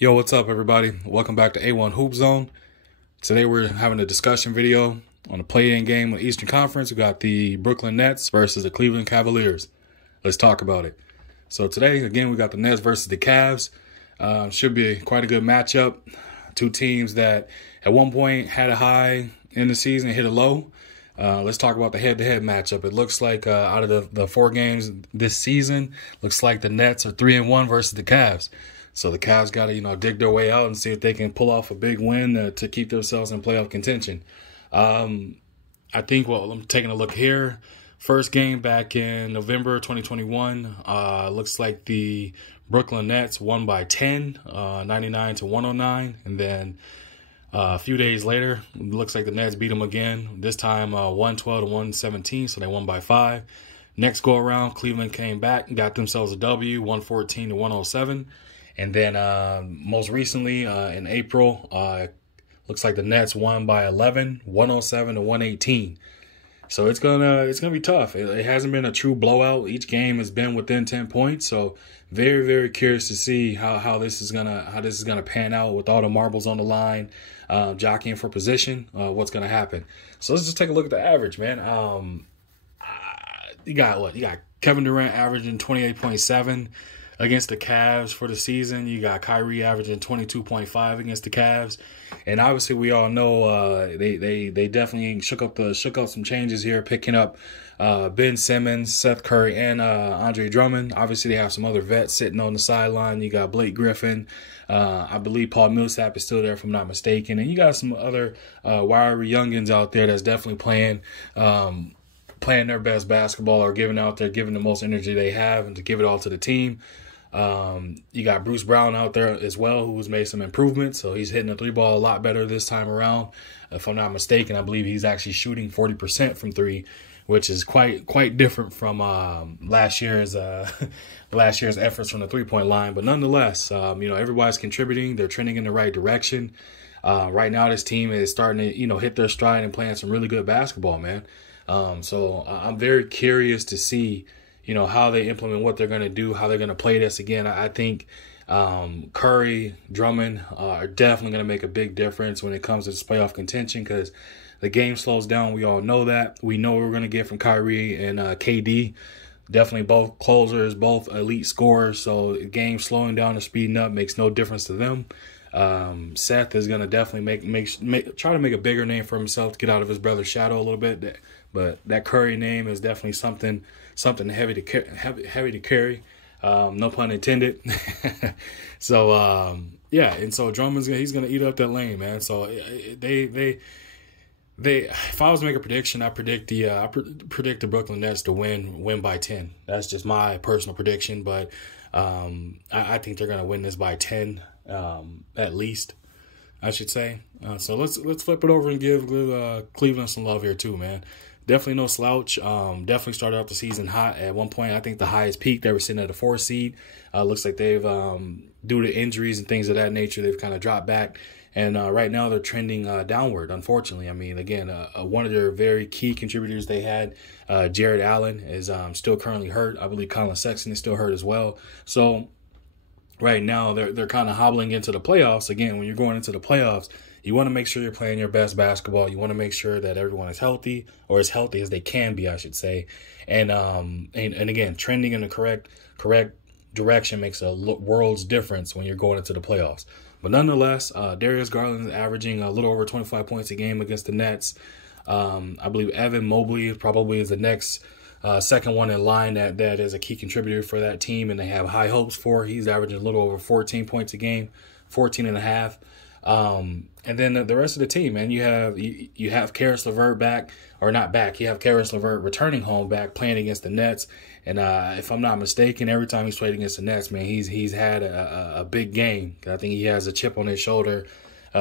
Yo, what's up, everybody? Welcome back to A1 Hoop Zone. Today we're having a discussion video on a play-in game with Eastern Conference. We got the Brooklyn Nets versus the Cleveland Cavaliers. Let's talk about it. So today, again, we got the Nets versus the Cavs. Should be quite a good matchup. Two teams that at one point had a high in the season, hit a low. Let's talk about the head-to-head matchup. It looks like out of the 4 games this season, looks like the Nets are 3-1 versus the Cavs. So the Cavs got to, dig their way out and see if they can pull off a big win to keep themselves in playoff contention. I think, I'm taking a look here. First game back in November 2021. Looks like the Brooklyn Nets won by 10, 99-109. And then a few days later, it looks like the Nets beat them again. This time 112-117, so they won by 5. Next go around, Cleveland came back and got themselves a W, 114-107. And then most recently in April, looks like the Nets won by 11, 107-118. So it's gonna be tough. It hasn't been a true blowout. Each game has been within 10 points. So very, very curious to see how this is gonna pan out with all the marbles on the line, jockeying for position. What's gonna happen? So let's just take a look at the average, man. You got Kevin Durant averaging 28.7 against the Cavs for the season. You got Kyrie averaging 22.5 against the Cavs. And obviously we all know they definitely shook up some changes here, picking up Ben Simmons, Seth Curry, and Andre Drummond. Obviously they have some other vets sitting on the sideline. You got Blake Griffin. I believe Paul Millsap is still there if I'm not mistaken. And you got some other wiry youngins out there that's definitely playing their best basketball or giving the most energy they have and to give it all to the team. You got Bruce Brown out there as well, who's made some improvements. So he's hitting the 3-ball a lot better this time around. If I'm not mistaken, I believe he's actually shooting 40% from 3, which is quite different from last year's efforts from the 3-point line. But nonetheless, everybody's contributing. They're trending in the right direction. Right now, this team is starting to hit their stride and playing some really good basketball, man. So I'm very curious to see, how they implement what they're going to do, how they're going to play this again. I think Curry, Drummond are definitely going to make a big difference when it comes to this playoff contention because the game slows down. We all know that. We know what we're going to get from Kyrie and KD. Definitely both closers, both elite scorers. So the game slowing down or speeding up makes no difference to them. Seth is going to definitely try to make a bigger name for himself to get out of his brother's shadow a little bit. But that Curry name is definitely something heavy to carry. No pun intended. So and so Drummond's he's gonna eat up that lane, man. So they if I was to make a prediction, I predict the Brooklyn Nets to win by 10. That's just my personal prediction, but I think they're gonna win this by 10 at least, I should say. So let's flip it over and give Cleveland some love here too, man. Definitely no slouch. Definitely started out the season hot. At one point, I think the highest peak, they were sitting at a 4 seed. Looks like they've, due to injuries and things of that nature, they've kind of dropped back. And right now they're trending downward, unfortunately. I mean, again, one of their very key contributors they had, Jared Allen, is still currently hurt. I believe Colin Sexton is still hurt as well. So right now they're kind of hobbling into the playoffs. Again, when you're going into the playoffs, you want to make sure you're playing your best basketball. You want to make sure that everyone is healthy, or as healthy as they can be, I should say. And again, trending in the correct direction makes a world's difference when you're going into the playoffs. But nonetheless, Darius Garland is averaging a little over 25 points a game against the Nets. I believe Evan Mobley probably is the next second one in line that is a key contributor for that team, and they have high hopes for. He's averaging a little over 14 points a game, 14 and a half. And then the rest of the team, man, you have Caris LeVert back, or not back. You have Caris LeVert returning home back, playing against the Nets. And if I'm not mistaken, every time he's played against the Nets, man, he's had a big game. I think he has a chip on his shoulder,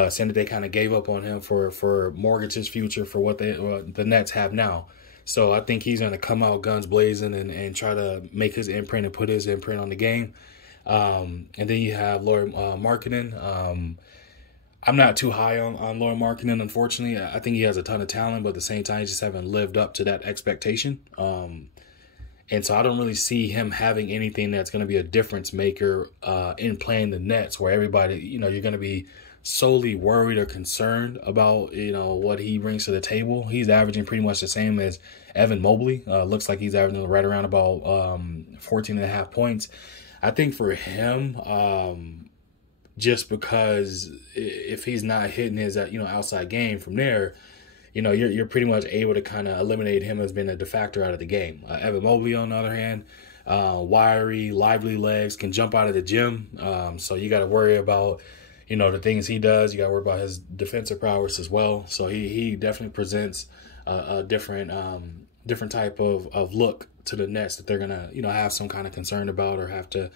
saying that they kind of gave up on him for mortgage future for what the Nets have now. So I think he's going to come out guns blazing and try to make his imprint and put his imprint on the game. And then you have Lauri Markkanen. I'm not too high on Lauri Markkanen, unfortunately. I think he has a ton of talent, but at the same time, he just haven't lived up to that expectation. And so I don't really see him having anything that's going to be a difference maker in playing the Nets, where everybody, you're going to be solely worried or concerned about, what he brings to the table. He's averaging pretty much the same as Evan Mobley. Looks like he's averaging right around about 14.5 points. I think for him, just because if he's not hitting his, outside game from there, you're pretty much able to kind of eliminate him as being a defactor out of the game. Evan Mobley, on the other hand, wiry, lively legs, can jump out of the gym. So you got to worry about, the things he does. You got to worry about his defensive prowess as well. So he definitely presents a different type of look to the Nets that they're going to, have some kind of concern about, or have to,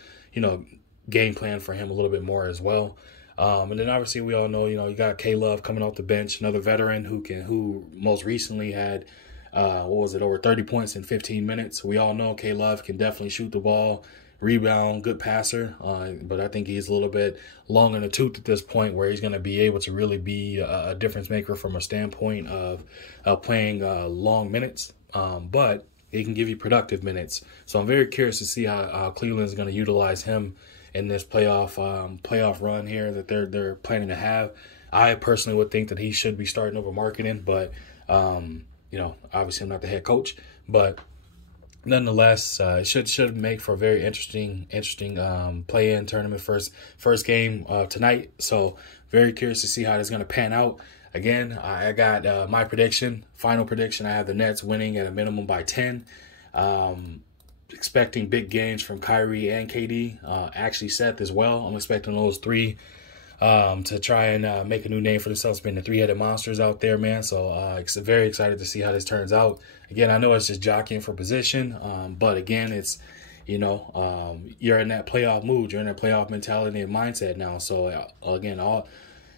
game plan for him a little bit more as well. And then obviously we all know, you got K-Love coming off the bench, another veteran who most recently had, over 30 points in 15 minutes. We all know K-Love can definitely shoot the ball, rebound, good passer. But I think he's a little bit long in the tooth at this point, where he's going to be able to really be a difference maker from a standpoint of playing long minutes. But he can give you productive minutes. So I'm very curious to see how Cleveland is going to utilize him in this playoff run here that they're planning to have. I personally would think that he should be starting over Markkanen, but obviously I'm not the head coach. But nonetheless, it should make for a very interesting play-in tournament first game tonight. So very curious to see how it's going to pan out. Again, I got my final prediction. I have the Nets winning at a minimum by 10. Expecting big games from Kyrie and KD, actually Seth as well. I'm expecting those three to try and make a new name for themselves, being the three-headed monsters out there, man. So very excited to see how this turns out. Again, I know it's just jockeying for position, but again, it's, you're in that playoff mood. You're in that playoff mentality and mindset now. So again,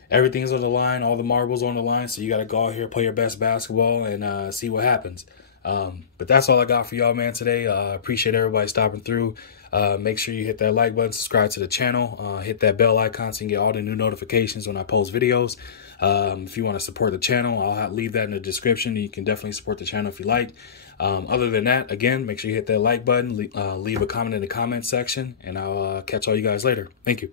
everything's on the line, all the marbles on the line. So you got to go out here, play your best basketball, and see what happens. But that's all I got for y'all, man, today. Appreciate everybody stopping through. Make sure you hit that like button, subscribe to the channel, hit that bell icon so you can get all the new notifications when I post videos. If you want to support the channel, I'll leave that in the description. You can definitely support the channel if you like. Other than that, again, make sure you hit that like button, leave a comment in the comment section, and I'll catch all you guys later. Thank you.